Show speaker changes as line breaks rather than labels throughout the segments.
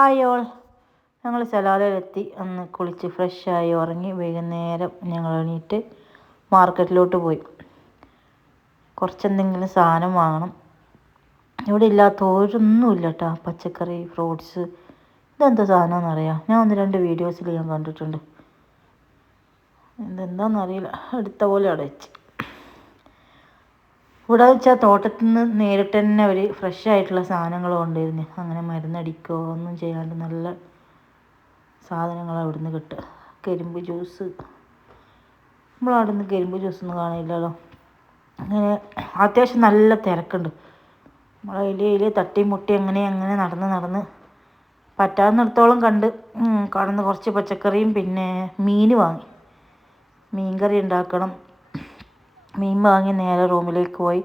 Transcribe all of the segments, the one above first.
Hi all ഞങ്ങൾ സലാലയിലെത്തി. അന്ന് കുളിച്ച് ഫ്രഷായി ഉറങ്ങി വൈകുന്നേരം ഞങ്ങൾ എണീറ്റ് മാർക്കറ്റിലോട്ട് പോയി. കുറച്ചെന്തെങ്കിലും സാധനം വാങ്ങണം. ഇവിടെ ഇല്ലാത്ത ഒരൊന്നുമില്ല കേട്ടോ പച്ചക്കറി ഫ്രൂട്ട്സ് ഇതെന്താ സാധനമെന്ന് അറിയാം ഞാൻ ഒന്ന് രണ്ട് വീഡിയോസിൽ ഞാൻ കണ്ടിട്ടുണ്ട്. ഇതെന്താണെന്നറിയില്ല എടുത്ത പോലെ അവിടെ വെച്ച്. ഇവിടെ വെച്ചാൽ തോട്ടത്തിൽ നിന്ന് നേരിട്ട് തന്നെ അവർ ഫ്രഷ് ആയിട്ടുള്ള സാധനങ്ങൾ കൊണ്ടുവരുന്നു. അങ്ങനെ മരുന്നടിക്കോ ഒന്നും ചെയ്യാണ്ട് നല്ല സാധനങ്ങൾ അവിടുന്ന് കിട്ടുക. കരിമ്പ് ജ്യൂസ്. നമ്മളവിടെ നിന്ന് കരിമ്പ് ജ്യൂസ് ഒന്നും കാണില്ലല്ലോ. അങ്ങനെ അത്യാവശ്യം നല്ല തിരക്കുണ്ട്. നമ്മൾ അതിൽ അതിൽ തട്ടി മുട്ടി അങ്ങനെ അങ്ങനെ നടന്ന് നടന്ന് പറ്റാവുന്നിടത്തോളം കണ്ട് കാണുന്ന കുറച്ച് പച്ചക്കറിയും പിന്നെ മീൻ വാങ്ങി. മീൻ കറി ഉണ്ടാക്കണം. മീൻ വാങ്ങി നേരെ റൂമിലേക്ക് പോയി.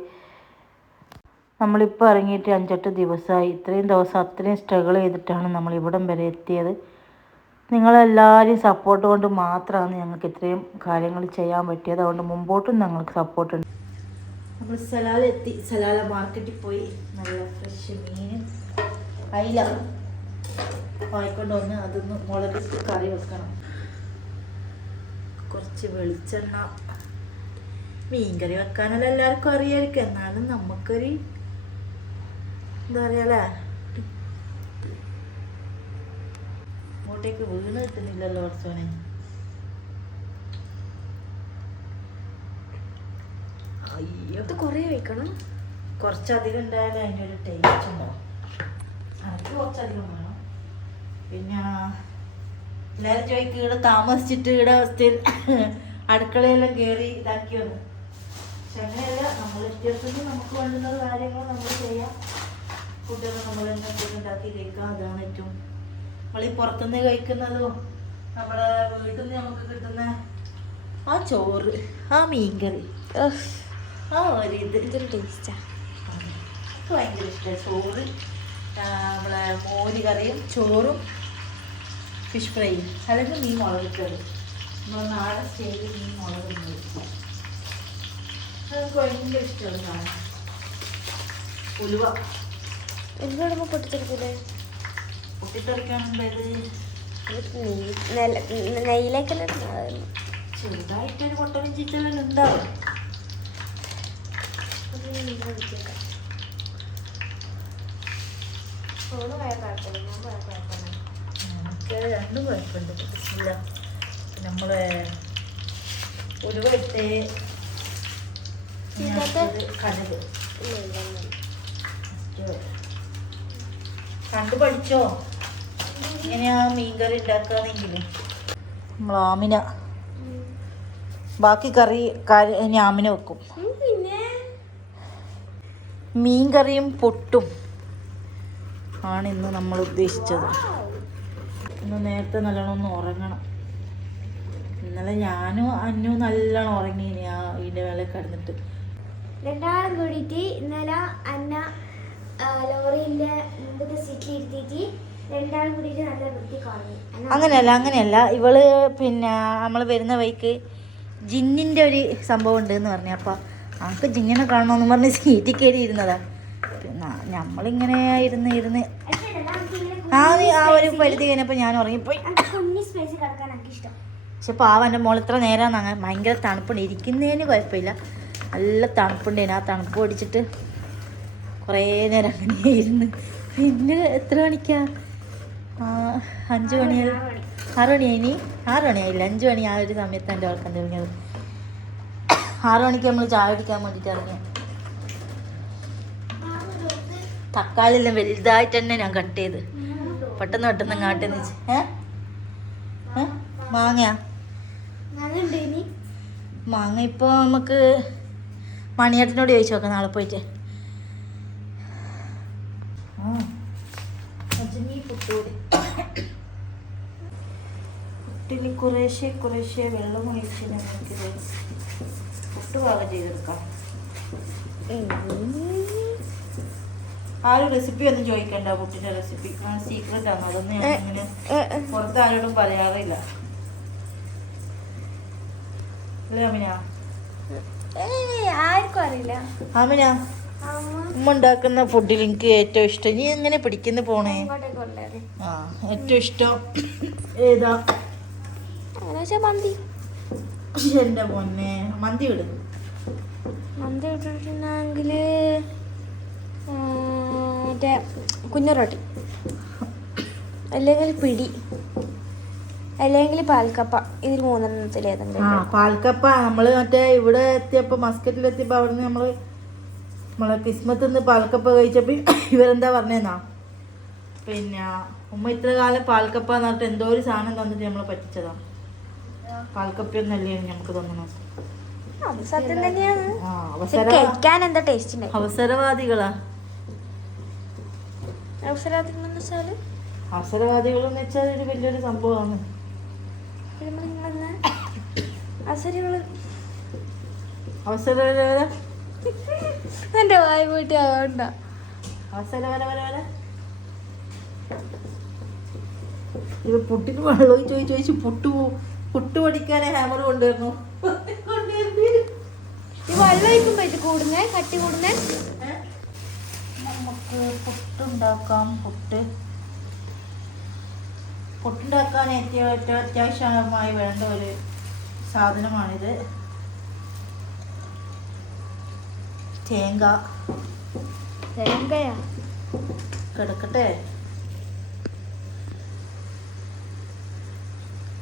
നമ്മളിപ്പോൾ ഇറങ്ങിയിട്ട് അഞ്ചെട്ട് ദിവസമായി. ഇത്രയും ദിവസം അത്രയും സ്ട്രഗിൾ ചെയ്തിട്ടാണ് നമ്മൾ ഇവിടം വരെ എത്തിയത്. നിങ്ങളെല്ലാവരും സപ്പോർട്ട് കൊണ്ട് മാത്രമാണ് ഞങ്ങൾക്ക് ഇത്രയും കാര്യങ്ങൾ ചെയ്യാൻ പറ്റിയത്. അതുകൊണ്ട് മുമ്പോട്ടും ഞങ്ങൾക്ക് സപ്പോർട്ട് ഉണ്ട്. നമ്മൾ സലാല എത്തി. സലാല മാർക്കറ്റിൽ പോയി. നല്ല ഫ്രഷ് മീൻ. അയില. വായിക്കൊണ്ട് വന്ന് അതൊന്ന് മുളകിട്ട് കറി വെക്കണം. കുറച്ച് വെളിച്ചെണ്ണ. മീൻകറി വെക്കാനല്ല എല്ലാവർക്കും അറിയായിരിക്കും. എന്നാലും നമുക്കൊരു എന്താ പറയാല്ലേ ഇങ്ങോട്ടേക്ക് വീണ് കിട്ടുന്നില്ലല്ലോ കുറച്ചോനെ
ഇത് കുറേ വെക്കണം
കുറച്ചധികം ഉണ്ടായാലും അതിന്റെ ഒരു ടേസ്റ്റ് ഉണ്ടാവും എനിക്ക് കുറച്ചധികം വേണം. പിന്നെ എല്ലാവരും ചോദിക്കും ഇവിടെ താമസിച്ചിട്ട് ഇവിടെ അവസ്ഥയിൽ അടുക്കളയെല്ലാം കയറി ഇതാക്കി വന്നു പക്ഷെ അങ്ങനെയല്ല നമ്മൾ ഇഷ്ടത്തിന് നമുക്ക് വേണ്ടുന്ന കാര്യങ്ങൾ നമ്മൾ ചെയ്യാം. ഫുഡൊക്കെ നമ്മൾ തന്നെ ഫുഡ് ഉണ്ടാക്കി കഴിക്കാം. അതാണ് ഏറ്റവും നമ്മൾ ഈ പുറത്തുനിന്ന് കഴിക്കുന്നതും നമ്മുടെ വീട്ടിൽ നിന്ന് നമുക്ക് കിട്ടുന്ന ആ ചോറ് ആ മീൻകറി ആ ഒരു ഇത്.
ഇതൊരു ടേസ്റ്റാ
എനിക്ക് ഭയങ്കര ഇഷ്ടമാണ് ചോറ്. നമ്മളെ മോര് കറിയും ചോറും ഫിഷ് ഫ്രൈയും അല്ലെങ്കിൽ മീൻ മുളകിട്ടത്. നമ്മൾ നാടൻ സ്റ്റേജിൽ മീൻ മുളകിടുന്നത്. ഭയങ്കര ഉലുവ.
പൊട്ടിച്ചെടുക്കൂലേ നെയ്യിലേക്കല്ലേ?
ചെറുതായിട്ടൊരു പൊട്ടനും ചീറ്റലും ഉണ്ടാവും.
ഒഴിച്ചേക്കാം. ഫോണ് പോയാൽ
കടുക്. കണ്ടു പഠിച്ചോ? ഇങ്ങനെയാ മീൻകറി ഉണ്ടാക്കുകയാണെങ്കിൽ നമ്മൾ ബാക്കി കറി ഇനി ആമിന വെക്കും. മീൻകറിയും പൊട്ടും. ആണ് ഇന്ന് നമ്മൾ ഉദ്ദേശിച്ചത്. ഇന്ന് നേരത്തെ നല്ലോണം ഒന്ന് ഉറങ്ങണം. ഇന്നലെ ഞാനും അന്നു നല്ലോണം ഉറങ്ങി ആ ഇതിന്റെ മേലെ കിടന്നിട്ട്.
രണ്ടാളും കൂടിയിട്ട് ഇന്നലെ അന്ന ലോറിയിലെ മുമ്പത്തെ സീറ്റിൽ ഇരുത്തിയിട്ട് രണ്ടാളും കൂടിയിട്ട് നല്ല വൃത്തി
അങ്ങനെയല്ല അങ്ങനെയല്ല. ഇവൾ പിന്നെ നമ്മൾ വരുന്ന വഴിക്ക് ജിന്നിന്റെ ഒരു സംഭവം ഉണ്ട് എന്ന് പറഞ്ഞു. അപ്പോൾ നമുക്ക് ജിന്നിനെ കാണണമെന്ന് പറഞ്ഞ് സീറ്റിൽ കയറി ഇരുന്നതാ. പിന്നെ നമ്മളിങ്ങനെ ഇരുന്ന് ഇരുന്ന് ആ ആ ഒരു പരിധി കഴിഞ്ഞപ്പോൾ ഞാൻ ഉറങ്ങിപ്പോയി. പക്ഷെ പാവ എന്റെ മോൾ ഇത്ര നേരം അങ്ങനെ ഭയങ്കര തണുപ്പുണ്ട്. ഇരിക്കുന്നതിന് കുഴപ്പമില്ല. നല്ല തണുപ്പുണ്ടേന് ആ തണുപ്പ് ഓടിച്ചിട്ട് കുറേ നേരം അങ്ങനെ ഇരുന്ന് പിന്നെ എത്ര മണിക്കാ? അഞ്ച് മണി. ആറ് മണിയായി ആറ് മണിയായില്ല അഞ്ച് മണി ആ ഒരു സമയത്ത് എന്റെ ഉറക്കം തുടങ്ങിയത് ആറ് മണിക്ക് നമ്മൾ ചായ കുടിക്കാൻ വേണ്ടിയിട്ട് ഇറങ്ങി. തക്കാളി എല്ലാം വലുതായിട്ട് തന്നെ ഞാൻ കട്ട് ചെയ്ത്. പെട്ടെന്ന് പെട്ടെന്ന് കാട്ടെന്ന് വെച്ച് ഏ? മാങ്ങ മാങ്ങയാ? മാങ്ങ ഇപ്പോൾ നമുക്ക് മണിയേട്ടനോട് ചോദിച്ചു നോക്കാം നാളെ പോയിട്ട്. പുട്ടിന് കുറേശ്ശെ കുറേശ്ശെ വെള്ളം ഒഴിച്ച് നമുക്കിത് പുട്ട് പാകം ചെയ്തെടുക്കാം. ആരും റെസിപ്പി ഒന്നും ചോദിക്കണ്ട പുട്ടിന്റെ റെസിപ്പി സീക്രട്ട് ആണ്. അതൊന്നും ഞാൻ ഇങ്ങനെ പുറത്ത് ആരോടും പറയാറില്ല. അല്ലേ അമിന?
അമ്മ
ഉമ്മ ഉണ്ടാക്കുന്ന ഫുഡിൽ എനിക്ക് ഏറ്റവും ഇഷ്ടം. നീ എങ്ങനെ പിടിക്കുന്നു പോണേ? ആ ഏറ്റവും ഇഷ്ടം ഏതാ?
മന്തി.
എന്റെ പൊന്നെ മന്തി വിടുന്നു
മന്തി ഇട്ടിട്ടുണ്ടെങ്കിൽ മറ്റേ കുഞ്ഞുറൊട്ടി. അല്ലെങ്കിൽ പിടി. അല്ലെങ്കിൽ പാൽക്കപ്പ. ഇതിൽ മൂന്നെണ്ണത്തിൽ ഏതെങ്കിലും
ആ പാൽക്കപ്പ നമ്മൾ മറ്റേ ഇവിടെ എത്തിയപ്പോ മസ്കറ്റിൽ എത്തിയപ്പോ നിന്ന് നമ്മൾ നമ്മളെ കിസ്മത്ത് നിന്ന് പാൽക്കപ്പ കഴിച്ചപ്പോ ഇവരെന്താ പറഞ്ഞേന്നാ? പിന്നെ ഉമ്മ ഇത്ര കാലം പാൽക്കപ്പ എന്ന് പറഞ്ഞിട്ട് എന്തോ ഒരു സാധനം തന്നിട്ട് നമ്മളെ പറ്റിച്ചതാ. പാൽക്കപ്പയൊന്നല്ലേ നമുക്ക് തന്നത്
സത്യം തന്നെയാണ്.
അവസരവാദികളാ. അവസരവാദികൾ എന്ന് വെച്ചാൽ ഒരു വലിയൊരു സംഭവമാണ്.
എന്റെ വായ പോയിട്ട് ആവണ്ട.
അവസര വര വര വര ഇവ പുട്ടിന് വെള്ളം ചോദിച്ചു ചോദിച്ചു പുട്ടു പുട്ട് പഠിക്കാനെ ഹാമർ കൊണ്ടുവരുന്നു.
ഈ വെള്ളം ഒഴിക്കുമ്പോ ഇത് കൂടുന്നേ കട്ടി കൂടുന്നേ?
നമുക്ക് പുട്ടുണ്ടാക്കാം പുട്ട്. പുട്ടുണ്ടാക്കാൻ ഏറ്റവും ഏറ്റവും അത്യാവശ്യമായി വേണ്ട ഒരു സാധനമാണിത്. തേങ്ങ.
തേങ്ങയാ?
കിടക്കട്ടെ.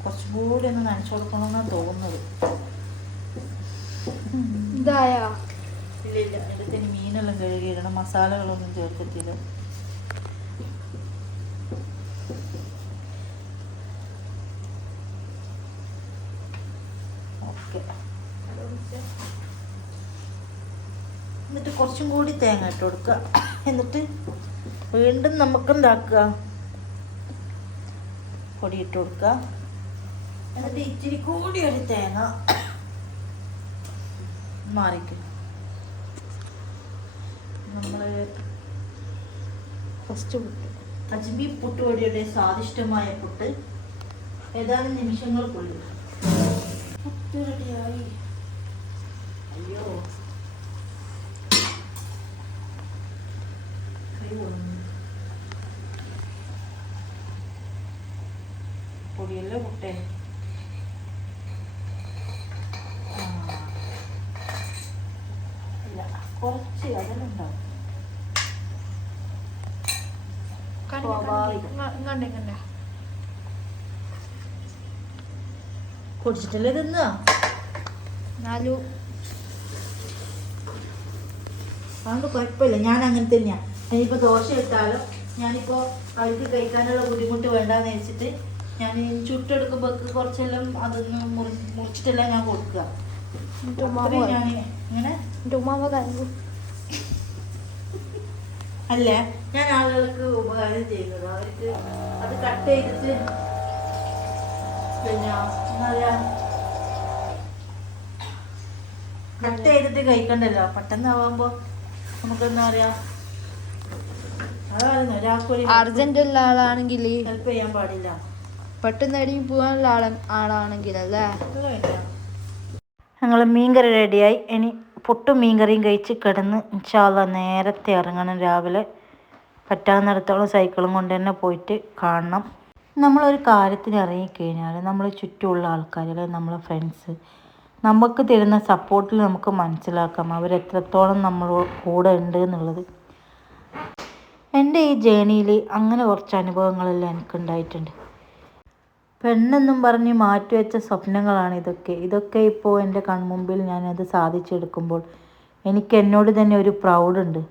കുറച്ചുകൂടി ഒന്ന് നനച്ചു കൊടുക്കണമെന്നാണ് തോന്നുന്നത്.
ഇതായാ?
ഇല്ല ഇല്ല എടുത്തിന് മീനെല്ലാം കഴുകിയിടണം മസാലകളൊന്നും ചേർക്കത്തില്ല എന്നിട്ട് കുറച്ചും കൂടി തേങ്ങ ഇട്ട് കൊടുക്കുക. എന്നിട്ട് വീണ്ടും നമുക്ക് എന്താക്കുക പൊടി ഇട്ട് കൊടുക്കുക. എന്നിട്ട് ഇച്ചിരി കൂടി ഒരു തേങ്ങ മാറിക്കും. നമ്മൾ ഫസ്റ്റ് പുട്ട്. അജ്മി പുട്ടുപൊടിയുടെ സ്വാദിഷ്ടമായ പുട്ട്. ഏതാനും നിമിഷങ്ങൾക്കുള്ളിൽ പുട്ട് റെഡിയായി അയ്യോ. പൊടിയല്ലേ കുട്ടേ ഇല്ല കുറച്ച് അതെല്ലാം ഉണ്ടാവും. കുടിച്ചിട്ടല്ലേ തിന്നുക
നാലു.
അതുകൊണ്ട് കുഴപ്പമില്ല ഞാൻ അങ്ങനെ തന്നെയാണ് ഇനിയിപ്പോൾ ദോശ ഇട്ടാലും? ഞാനിപ്പോൾ അവർക്ക് കഴിക്കാനുള്ള ബുദ്ധിമുട്ട് വേണ്ടാന്ന് വെച്ചിട്ട് ഞാൻ ചുട്ടെടുക്കുമ്പോൾ കുറച്ചെല്ലാം അതൊന്ന് മുറി മുറിച്ചിട്ടെല്ലാം ഞാൻ കൊടുക്കുക ഞാൻ ഇങ്ങനെ അല്ല ഞാൻ ആളുകൾക്ക് ഉപകാരം ചെയ്യുന്നത്. അവർക്ക് അത് കട്ട് ചെയ്തിട്ട് പിന്നെ കട്ട് ചെയ്തിട്ട് കഴിക്കണ്ടല്ലോ. പെട്ടെന്നാവുമ്പോ നമുക്ക് എന്താ പറയാ അതായിരുന്നു ഒരാൾക്കൊരു
അർജന്റ് ഉള്ള ആളാണെങ്കിൽ
ഹെൽപ്പ് ചെയ്യാൻ പാടില്ല.
പെട്ടെന്ന് എവിടെയും പോകാനുള്ള ആള ആളാണെങ്കിൽ അല്ലേ?
ഞങ്ങൾ മീൻകറി റെഡിയായി. ഇനി പുട്ടും മീൻകറിയും കഴിച്ച് കിടന്ന് ഇൻഷാല്ല നേരത്തെ ഇറങ്ങണം. രാവിലെ പറ്റാവുന്നിടത്തോളം സൈക്കിളും കൊണ്ട് തന്നെ പോയിട്ട് കാണണം. നമ്മളൊരു കാര്യത്തിന് ഇറങ്ങിക്കഴിഞ്ഞാൽ നമ്മൾ ചുറ്റുമുള്ള ആൾക്കാർ അല്ലെങ്കിൽ നമ്മളെ ഫ്രണ്ട്സ് നമുക്ക് തരുന്ന സപ്പോർട്ടിൽ നമുക്ക് മനസ്സിലാക്കാം അവരെത്രത്തോളം നമ്മൾ കൂടെ ഉണ്ട് എന്നുള്ളത്. എന്റെ ഈ ജേണിയിൽ അങ്ങനെ കുറച്ച് അനുഭവങ്ങളെല്ലാം എനിക്കുണ്ടായിട്ടുണ്ട്. പെണ്ണെന്നും പറഞ്ഞ് മാറ്റിവെച്ച സ്വപ്നങ്ങളാണ് ഇതൊക്കെ. ഇതൊക്കെ ഇപ്പോൾ എന്റെ കൺമുമ്പിൽ ഞാനത് സാധിച്ചെടുക്കുമ്പോൾ എനിക്ക് എന്നോട് തന്നെ ഒരു പ്രൗഡുണ്ട്.